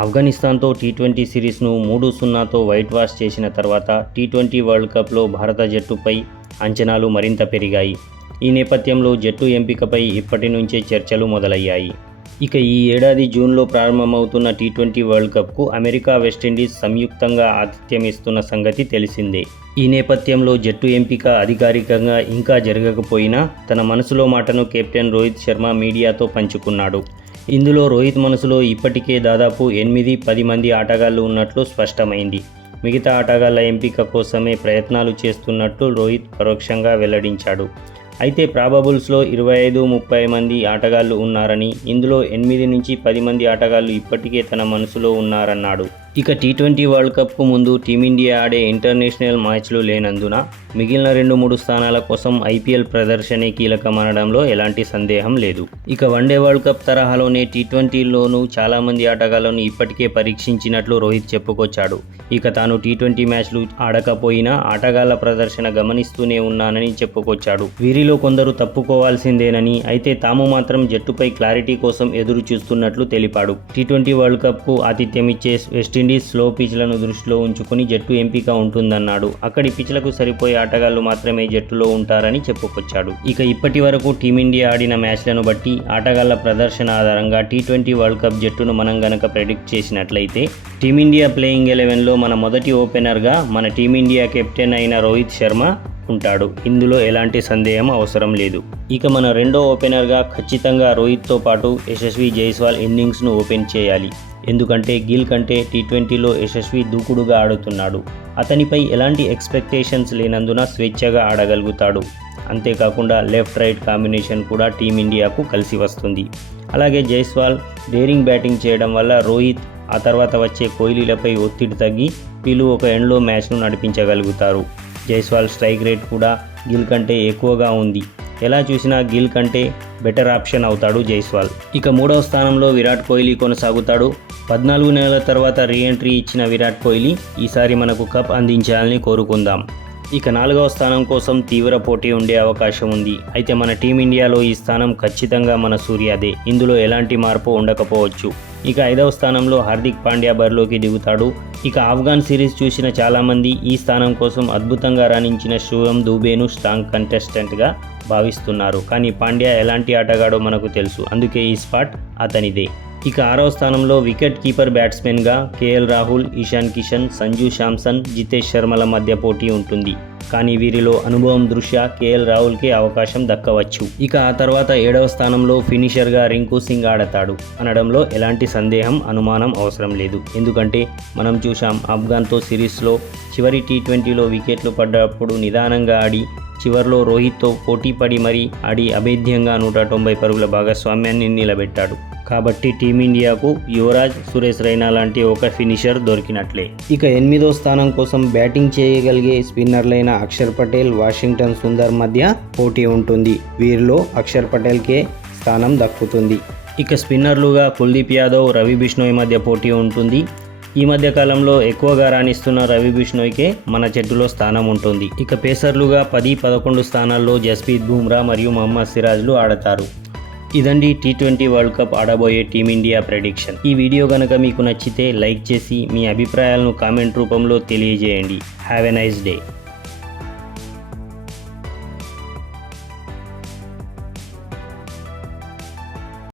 ఆఫ్ఘనిస్తాన్తో T20 సిరీస్ను 3-0తో white wash చేసిన తర్వాత టీ20 వరల్డ్ కప్లో భారత జట్టుపై అంచనాలు మరింత పెరిగాయి. ఈ నేపథ్యంలో జట్టు ఎంపికపై ఇప్పటి నుంచే చర్చలు మొదలయ్యాయి. ఇక ఈ ఏడాది జూన్లో ప్రారంభమవుతున్న టీ20 వరల్డ్ కప్కు అమెరికా, వెస్టిండీస్ సంయుక్తంగా ఆతిథ్యమిస్తున్న సంగతి తెలిసిందే. ఈ నేపథ్యంలో జట్టు ఎంపిక అధికారికంగా ఇంకా జరగకపోయినా తన మనసులో మాటను కెప్టెన్ రోహిత్ శర్మ మీడియాతో పంచుకున్నాడు. ఇందులో రోహిత్ మనసులో ఇప్పటికే దాదాపు 8-10 మంది ఆటగాళ్లు ఉన్నట్లు స్పష్టమైంది. మిగతా ఆటగాళ్ల ఎంపిక కోసమే ప్రయత్నాలు చేస్తున్నట్లు రోహిత్ పరోక్షంగా వెల్లడించాడు. అయితే ప్రాబబుల్స్లో 25-30 మంది ఆటగాళ్లు ఉన్నారని, ఇందులో 8-10 మంది ఆటగాళ్లు ఇప్పటికే తన మనసులో ఉన్నారన్నాడు. ఇక టీ20 వరల్డ్ కప్కు ముందు టీమిండియా ఆడే ఇంటర్నేషనల్ మ్యాచ్లు లేనందున మిగిలిన 2-3 స్థానాల కోసం ఐపీఎల్ ప్రదర్శనే కీలకమనడంలో ఎలాంటి సందేహం లేదు. ఇక వన్డే వరల్డ్ కప్ తరహాలోనే టీ20లోనూ చాలామంది ఆటగాళ్లను ఇప్పటికే పరీక్షించినట్లు రోహిత్ చెప్పుకొచ్చాడు. ఇక తాను టీ20 మ్యాచ్లు ఆడకపోయినా ఆటగాళ్ల ప్రదర్శన గమనిస్తూనే ఉన్నానని చెప్పుకొచ్చాడు. వీరిలో కొందరు తప్పుకోవాల్సిందేనని, అయితే తాము మాత్రం జట్టుపై క్లారిటీ కోసం ఎదురు చూస్తున్నట్లు తెలిపాడు. టీ20 వరల్డ్ కప్కు ఆతిథ్యమిచ్చే వెస్టిండీస్ స్లో పిచ్లను దృష్టిలో ఉంచుకుని జట్టు ఎంపిక ఉంటుందన్నాడు. అక్కడి పిచ్లకు సరిపోయే ఆటగాళ్లు మాత్రమే జట్టులో ఉంటారని చెప్పుకొచ్చాడు. ఇక ఇప్పటి వరకు టీమిండియా ఆడిన మ్యాచ్లను బట్టి ఆటగాళ్ల ప్రదర్శన ఆధారంగా టీ20 వరల్డ్ కప్ జట్టును మనం గనక ప్రెడిక్ట్ చేసినట్లయితే టీమిండియా ప్లేయింగ్ 11లో మన మొదటి ఓపెనర్గా మన టీమిండియా కెప్టెన్ అయిన రోహిత్ శర్మ ఉంటాడు. ఇందులో ఎలాంటి సందేహం అవసరం లేదు. ఇక మన రెండో ఓపెనర్గా ఖచ్చితంగా రోహిత్తో పాటు యశస్వి జైస్వాల్ ఇన్నింగ్స్ను ఓపెన్ చేయాలి. ఎందుకంటే గిల్ కంటే టీ20లో యశస్వి దూకుడుగా ఆడుతున్నాడు. అతనిపై ఎలాంటి ఎక్స్పెక్టేషన్స్ లేనందున స్వేచ్ఛగా ఆడగలుగుతాడు. అంతేకాకుండా లెఫ్ట్ రైట్ కాంబినేషన్ కూడా టీమిండియాకు కలిసి వస్తుంది. అలాగే జైస్వాల్ డేరింగ్ బ్యాటింగ్ చేయడం వల్ల రోహిత్, ఆ తర్వాత వచ్చే కోహ్లీలపై ఒత్తిడి తగ్గి వీళ్ళు ఒక ఎండ్లో మ్యాచ్ను నడిపించగలుగుతారు. జైస్వాల్ స్ట్రైక్ రేట్ కూడా గిల్ కంటే ఎక్కువగా ఉంది. ఎలా చూసినా గిల్ కంటే బెటర్ ఆప్షన్ అవుతాడు జైస్వాల్. ఇక మూడవ స్థానంలో విరాట్ కోహ్లీ కొనసాగుతాడు. 14 నెలల తర్వాత రీఎంట్రీ ఇచ్చిన విరాట్ కోహ్లీ ఈసారి మనకు కప్ అందించాలని కోరుకుందాం. ఇక 4వ స్థానం కోసం తీవ్ర పోటీ ఉండే అవకాశం ఉంది. అయితే మన టీమిండియాలో ఈ స్థానం ఖచ్చితంగా మన సూర్యాదే. ఇందులో ఎలాంటి మార్పు ఉండకపోవచ్చు. ఇక 5వ స్థానంలో హార్దిక్ పాండ్యా బరిలోకి దిగుతాడు. ఇక ఆఫ్ఘన్ సిరీస్ చూసిన చాలామంది ఈ స్థానం కోసం అద్భుతంగా రాణించిన శుభం దూబేను స్ట్రాంగ్ కంటెస్టెంట్గా భావిస్తున్నారు. కానీ పాండ్యా ఎలాంటి ఆటగాడో మనకు తెలుసు. అందుకే ఈ స్పాట్ అతనిదే. ఇక 6వ స్థానంలో వికెట్ కీపర్ బ్యాట్స్మెన్గా కేఎల్ రాహుల్, ఇషాన్ కిషన్, సంజు శాంసన్, జితేష్ శర్మల మధ్య పోటీ ఉంటుంది. కానీ వీరిలో అనుభవం దృష్ట్యా కేఎల్ రాహుల్కే అవకాశం దక్కవచ్చు. ఇక ఆ తర్వాత 7వ స్థానంలో ఫినిషర్గా రింకు సింగ్ ఆడతాడు అనడంలో ఎలాంటి సందేహం, అనుమానం అవసరం లేదు. ఎందుకంటే మనం చూసాం ఆఫ్ఘన్తో సిరీస్లో చివరి టీ20లో వికెట్లు పడ్డప్పుడు నిదానంగా ఆడి చివర్లో రోహిత్తో పోటీపడి మరీ ఆడి అభేద్యంగా 190 పరుగుల భాగస్వామ్యాన్ని నిలబెట్టాడు. కాబట్టి టీమిండియాకు యువరాజ్, సురేష్ రైనా లాంటి ఒక ఫినిషర్ దొరికినట్లే. ఇక 8వ స్థానం కోసం బ్యాటింగ్ చేయగలిగే స్పిన్నర్లైన అక్షర్ పటేల్, వాషింగ్టన్ సుందర్ మధ్య పోటీ ఉంటుంది. వీరిలో అక్షర్ పటేల్కే స్థానం దక్కుతుంది. ఇక స్పిన్నర్లుగా కుల్దీప్ యాదవ్, రవి బిష్ణోయ్ మధ్య పోటీ ఉంటుంది. ఈ మధ్య కాలంలో ఎక్కువగా రాణిస్తున్న రవి బిష్ణోయ్కే మన జట్టులో స్థానం ఉంటుంది. ఇక పేసర్లుగా 10-11 స్థానాల్లో జస్ప్రీత్ బుమ్రా మరియు మహమ్మద్ సిరాజ్లు ఆడతారు. ఇదండి టీ20 వరల్డ్ కప్ ఆడబోయే టీమిండియా ప్రెడిక్షన్. ఈ వీడియో కనుక మీకు నచ్చితే లైక్ చేసి మీ అభిప్రాయాలను కామెంట్ రూపంలో తెలియజేయండి. Have a nice day.